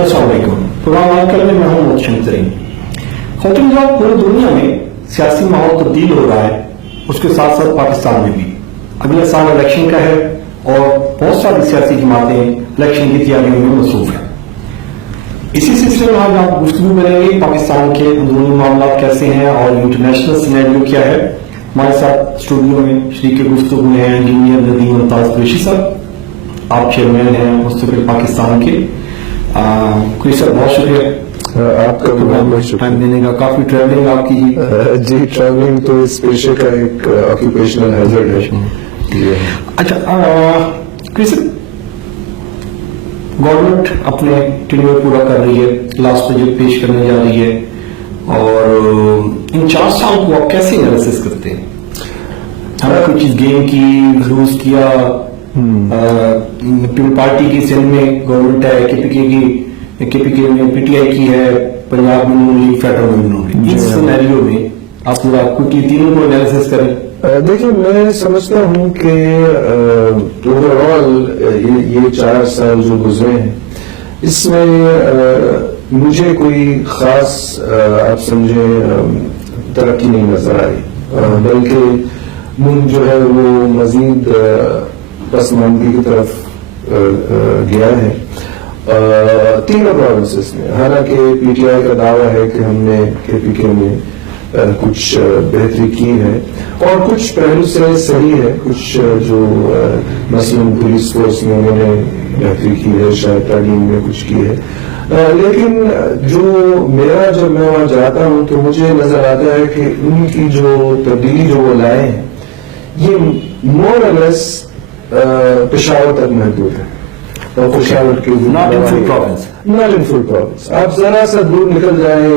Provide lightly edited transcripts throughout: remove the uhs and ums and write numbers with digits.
السلام علیکم. پروگرام کل میں ہوں محمد ترین. خواتین جب پوری دنیا میں سیاسی ماحول تبدیل ہو رہا ہے اس کے ساتھ ساتھ پاکستان میں بھی اگلے سال الیکشن کا ہے اور بہت ساری سیاسی جماعتیں الیکشن کی تیاریوں میں مصروف ہیں. اسی سلسلے میں آج آپ گفتگو کریں گے پاکستان کے اندرونی معاملات کیسے ہیں اور انٹرنیشنل سینیریو کیا ہے. ہمارے ساتھ اسٹوڈیو میں شریک گفتگو ہیں انجینئر ندیم ممتاز قریشی صاحب. آپ چیئرمین ہیں مستقل پاکستان کے. کوئی سر بہت شکریہ آپ کا بہت شکریہ ٹائم دینے کا. کافی ٹریولنگ آپ کی جی ٹریولنگ تو اس پیشے کا ایک آکوپیشنل ہیزرڈ ہے. اچھا کوئی سر گورنمنٹ اپنے ٹینیور پورا کر رہی ہے, لاسٹ بجٹ پیش کرنے جا رہی ہے اور ان 4 سال کو آپ کیسے انالیسس کرتے ہیں؟ ہم کوئی چیز گیم کی لوز کیا پارٹی کی سندھ میں گورنمنٹ ہے کے پی کے میں پی ٹی آئی کی ہے پنجاب میں نون لیگ فیڈرل میں نون لیگ. اس سینیریو میں آپ پورا کوئی تینوں کو انالیسس کریں. دیکھیے میں سمجھتا ہوں کہ اوور آل یہ 4 سال جو گزرے ہیں اس میں مجھے کوئی خاص آپ سمجھیں ترقی نہیں نظر آئی, بلکہ ملک جو ہے وہ مزید پسماندگی کی طرف گیا ہے تینوں پروونسز میں. حالانکہ پی ٹی آئی کا دعویٰ ہے کہ ہم نے کے پی کے میں کچھ بہتری کی ہے اور کچھ پہلو سے صحیح ہے, کچھ جو مثلاً پولیس فورس میں انہوں نے بہتری کی ہے, شاید تعلیم میں کچھ کی ہے. لیکن جو میرا جب میں وہاں جاتا ہوں تو مجھے نظر آتا ہے کہ ان کی جو تبدیلی جو وہ لائے ہیں یہ مور اور لیس پشاور تک محدود ہے. اور پشاور کے ناٹ ان فل پروونس. آپ ذرا سا دور نکل جائیں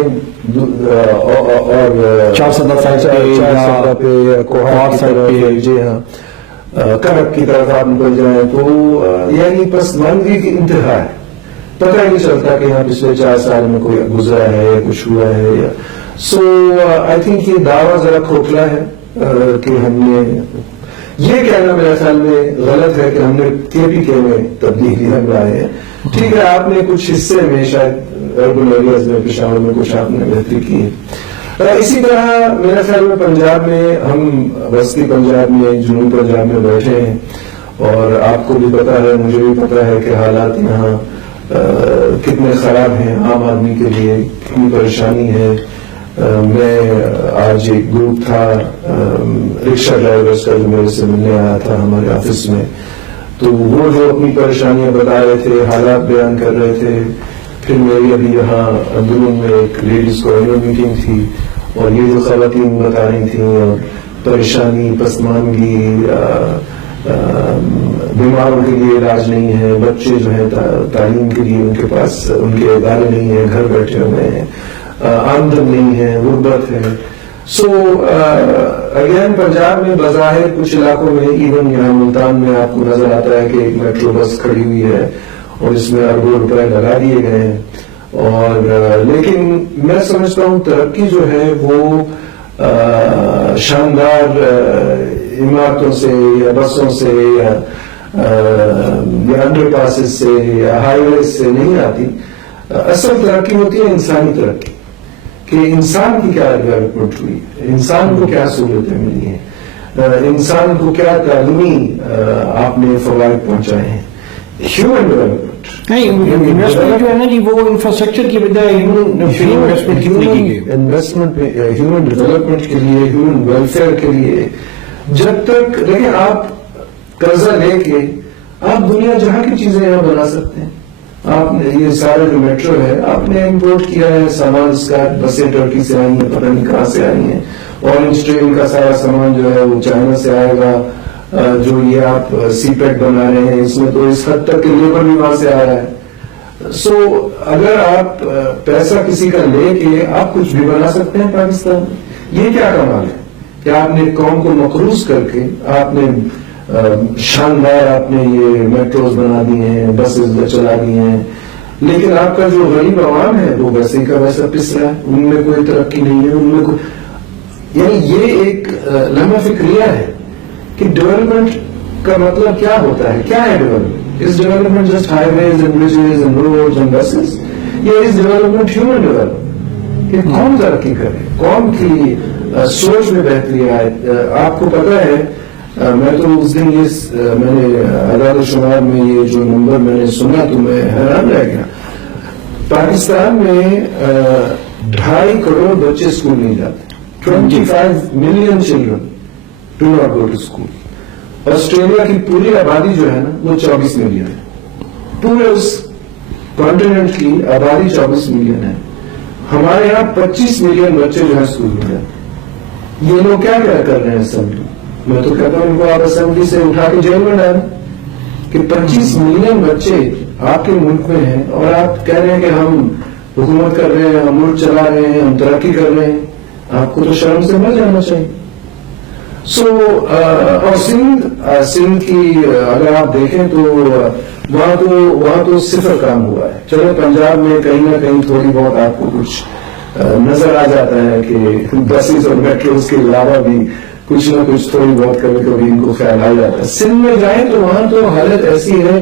اور 4 پہ یا کوہاٹ کی طرف, جی ہاں کرک کی طرف آپ نکل جائیں تو یعنی پسماندگی کی انتہا ہے. پتہ ہی نہیں چلتا کہ یہاں پچھلے 4 سال میں کوئی گزرا ہے یا کچھ ہوا ہے. سو آئی تھنک یہ دعویٰ ذرا کھوکھلا ہے کہ ہم نے یہ کہنا میرے خیال میں غلط ہے کہ ہم نے کے پی کے میں تبدیلی ہم لائے ہیں. ٹھیک ہے آپ نے کچھ حصے میں شاید اربن ایریاز میں پشاور میں کچھ آپ نے بہتری کی ہے. اسی طرح میرے خیال میں پنجاب میں ہم وسطی پنجاب میں جنوبی پنجاب میں بیٹھے ہیں اور آپ کو بھی پتا ہے مجھے بھی پتا ہے کہ حالات یہاں کتنے خراب ہیں, عام آدمی کے لیے کتنی پریشانی ہے. میں آج ایک گروپ تھا رکشہ ڈرائیورز کا جو میرے سے ملنے آیا تھا ہمارے آفس میں, تو وہ جو اپنی پریشانیاں بتا رہے تھے, حالات بیان کر رہے تھے. پھر میری ابھی یہاں اندرون میں ایک لیڈیز کو میٹنگ تھی اور یہ جو خواتین بتا رہی تھیں پریشانی, پسماندگی, بیماروں کے لیے علاج نہیں ہے, بچے جو ہیں تعلیم کے لیے ان کے پاس ان کے ادارے نہیں ہیں, گھر بیٹھے ہوئے ہیں, آمدن نہیں ہے, غربت ہے. سو اگین پنجاب میں بظاہر کچھ علاقوں میں ایون یہاں ملتان میں آپ کو نظر آتا ہے کہ ایک میٹرو بس کھڑی ہوئی ہے اور اس میں اربوں روپے لگا دیے گئے ہیں. اور لیکن میں سمجھتا ہوں ترقی جو ہے وہ شاندار عمارتوں سے یا بسوں سے یا انڈر پاسز سے یا ہائی ویز سے نہیں آتی. اصل ترقی ہوتی ہے انسانی ترقی, کہ انسان کی کیا ڈیولپمنٹ ہوئی, انسان کو کیا سہولتیں ملی ہیں, انسان کو کیا تعلیمی آپ نے فوائد پہنچائے ہیں. ہیومن ڈیولپمنٹ انویسٹمنٹ جو ہے نا جی وہ انفراسٹرکچر کی بجائے انویسٹمنٹ ہیومن ڈیولپمنٹ کے لیے, ہیومن ویلفیئر کے لیے. جب تک دیکھیں آپ قرضہ لے کے آپ دنیا جہاں کی چیزیں یہاں بنا سکتے ہیں. آپ نے یہ سارے جو میٹرو ہے آپ نے امپورٹ کیا ہے سامان, اس کا بسیں ٹرکی سے آئی ہیں, پتہ نہیں کہاں سے آئی ہیں. اورنج ٹرین کا سارا سامان جو ہے وہ چائنا سے آئے گا. جو یہ آپ سی پیک بنا رہے ہیں اس میں تو اس حد تک کہ لیبر بھی وہاں سے آ رہا ہے. سو اگر آپ پیسہ کسی کا لے کے آپ کچھ بھی بنا سکتے ہیں پاکستان میں. یہ کیا کمال ہے کہ آپ نے قوم کو مقروض کر کے آپ نے شاندار آپ نے یہ میٹروز بنا دیے ہیں, بسز چلا دی ہیں, لیکن آپ کا جو غریب عوام ہے وہ ویسے ہی کا ویسا پس رہا ہے. ان میں کوئی ترقی نہیں ہے, ان میں کوئی, یعنی یہ ایک لمحہ فکریہ ہے کہ ڈیولپمنٹ کا مطلب کیا ہوتا ہے, کیا ہے development. Is development just highways and bridges and roads and buses? Yeah, is development human development? کہ کون ترقی کرے, کون کی سوچ میں بہتری آئے. آپ کو پتا ہے میں تو اس دن میں نے اعداد و شمار میں یہ جو نمبر میں نے سنا تو میں حیران رہ گیا. پاکستان میں 2.5 کروڑ بچے اسکول نہیں جاتے. 25 million children do not go to school. Australia کی پوری آبادی جو ہے نا وہ 24 ملین ہے. پورے اس کانٹیننٹ کی آبادی 24 ملین ہے. ہمارے یہاں 25 ملین بچے جو ہے اسکول میں جاتے. یہ لوگ کیا کر رہے ہیں اسمبلی میں؟ تو کہتا ہوں ان کو آپ اسمبلی سے اٹھا کے جیل میں ڈالیں کہ 25 ملین بچے آپ کے ملک میں ہیں اور آپ کہہ رہے ہیں کہ ہم حکومت کر رہے ہیں, ہم ملک چلا رہے ہیں, ہم ترقی کر رہے ہیں. آپ کو تو شرم سے مر جانا چاہیے. اور سندھ کی اگر آپ دیکھیں تو وہاں تو صفر کام ہوا ہے. چلو پنجاب میں کہیں نہ کہیں تھوڑی بہت آپ کو کچھ نظر آ جاتا ہے کہ بسز اور میٹروز کے علاوہ بھی کچھ نہ کچھ تھوڑی بہت کبھی ان کو خیال آ جاتا ہے. سندھ میں جائیں تو وہاں تو حالت ایسی ہے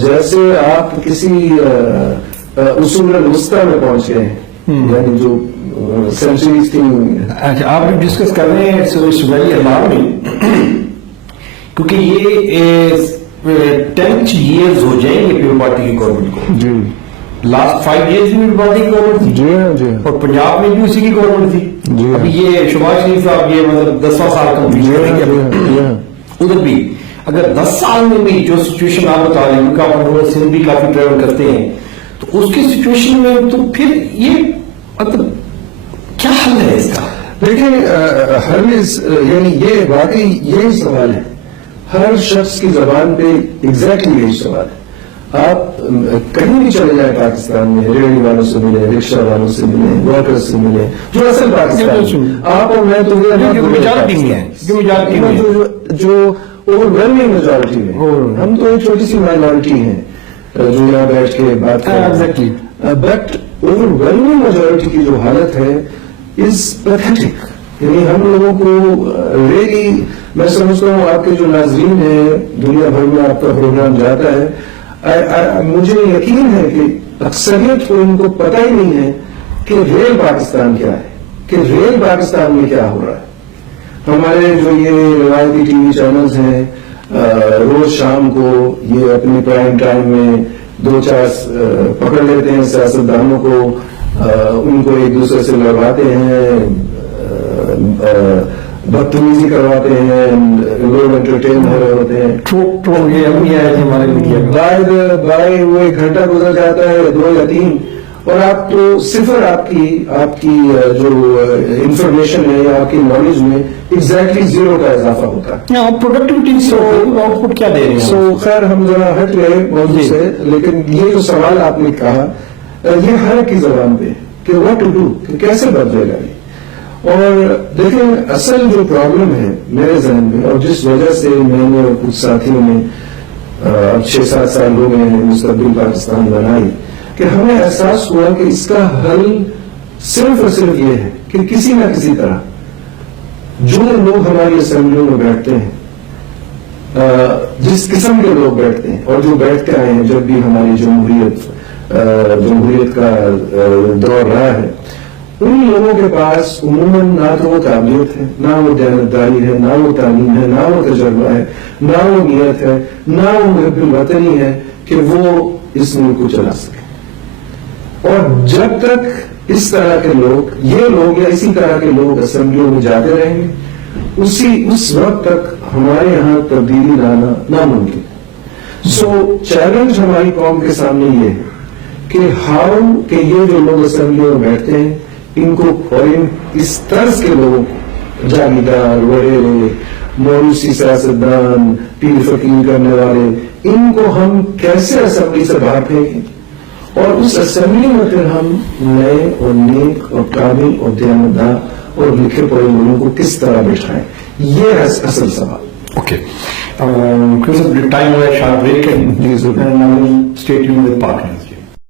جیسے آپ کسی اصول الوسطی میں پہنچ گئے ہیں, یعنی جو سینچریز تھی. اچھا, آپ بھی ڈسکس کر رہے ہیں اس ویلی اخبار میں, کیونکہ یہ 10 years ہو جائیں گے پیپل پارٹی کی گورنمنٹ کو. جی, لاسٹ 5 years بھی پیپل پارٹی کی گورنمنٹ تھی. جی ہاں, جی, اور پنجاب میں بھی اسی کی گورنمنٹ تھی. جی, ابھی یہ شہباز شریف صاحب یہ مطلب 10واں سال کمپلیٹ کریں گے. ادھر بھی اگر 10 سال میں بھی جو سچویشن آپ بتا رہے ہیں, کیونکہ آپ سندھ بھی کافی ٹریول کرتے ہیں, تو اس کی سچویشن میں تو پھر یہ مطلب کیا حل ہے اس کا؟ دیکھیں حل یعنی یہ واقعی یہی سوال ہے. ہر شخص کی زبان پہ ایگزیکٹلی یہی سوال ہے. آپ کہیں بھی چلے جائیں پاکستان میں, ریڑھی والوں سے ملے, رکشا والوں سے ملے, ورکرز سے ملے, جو اصل پاکستان آپ اور میں تو جو اوور ویلمنگ میجورٹی ہے, ہم تو ایک چھوٹی سی مائنورٹی ہیں جو یہاں بیٹھ کے بات کرتے ہیں. بٹ اوور ویلمنگ میجورٹی کی جو حالت ہے از پیتھیٹک. یعنی ہم لوگوں کو ریلی, میں سمجھتا ہوں آپ کے جو ناظرین ہیں دنیا بھر میں آپ کا پروگرام جاتا ہے, مجھے یقین ہے کہ اکثریت کو ان کو پتہ ہی نہیں ہے کہ ریل پاکستان کیا ہے, کہ ریل پاکستان میں کیا ہو رہا ہے. ہمارے جو یہ روایتی ٹی وی چینلز ہیں روز شام کو یہ اپنی پرائم ٹائم میں 2-4 پکڑ لیتے ہیں سیاستدانوں کو, ان کو ایک دوسرے سے لڑواتے ہیں, بدتمیزی کرواتے ہیں, لوگ انٹرٹین ہو رہے ہوتے ہیں. بائی وہ 1 گھنٹہ گزر جاتا ہے, 2 یا 3, اور آپ تو صفر آپ کی جو انفارمیشن ہے یا آپ کی نالج میں ایگزیکٹلی 0 کا اضافہ ہوتا ہے. پروڈکٹیوٹی آؤٹ پٹ کیا دے رہے ہیں؟ سو خیر ہم ذرا ہٹ گئے موضوع سے, لیکن یہ جو سوال آپ نے کہا یہ ہر کی زبان پہ کہ واٹ ٹو ڈو, کہ کیسے بدلے گا یہ. اور دیکھیں اصل جو پرابلم ہے میرے ذہن میں, اور جس وجہ سے میں نے اور کچھ ساتھیوں نے اب 6-7 سال ہو گئے ہیں مستقبل پاکستان بنائی, کہ ہمیں احساس ہوا کہ اس کا حل صرف اور صرف یہ ہے کہ کسی نہ کسی طرح جو لوگ ہماری اسمبلیوں میں بیٹھتے ہیں, جس قسم کے لوگ بیٹھتے ہیں اور جو بیٹھتے آئے ہیں جب بھی ہماری جمہوریت کا دور رہا ہے, ان لوگوں کے پاس عموماً نہ تو وہ قابلیت ہے, نہ وہ دیانتداری ہے, نہ وہ تعلیم ہے, نہ وہ تجربہ ہے, نہ وہ نیت ہے, نہ وہ محب الوطنی ہے کہ وہ اس ملک کو چلا سکے. اور جب تک اس طرح کے لوگ, یہ لوگ یا اسی طرح کے لوگ اسمبلیوں میں جاتے رہیں گے, اس وقت تک ہمارے یہاں تبدیلی لانا ناممکن. سو چیلنج ہماری قوم کے سامنے یہ ہے کہ کہ یہ جو لوگ اسمبلیوں میں بیٹھتے ہیں ان کو, اور اس طرز کے لوگوں کو, جاگیردار, وڈیرے, موروثی سیاستدان, پیر فقیر کرنے والے, ان کو ہم کیسے اسمبلی سے باہر پھینکیں, اور اس اسمبلی میں پھر ہم نئے اور نیک اور کامل اور دیانتدار اور لکھے پڑھے لوگوں کو کس طرح بٹھائیں, یہ ہے اصل سوال. اوکے, ٹائم ہو ہے, شارٹ بریک ہے. Stay tune with partner.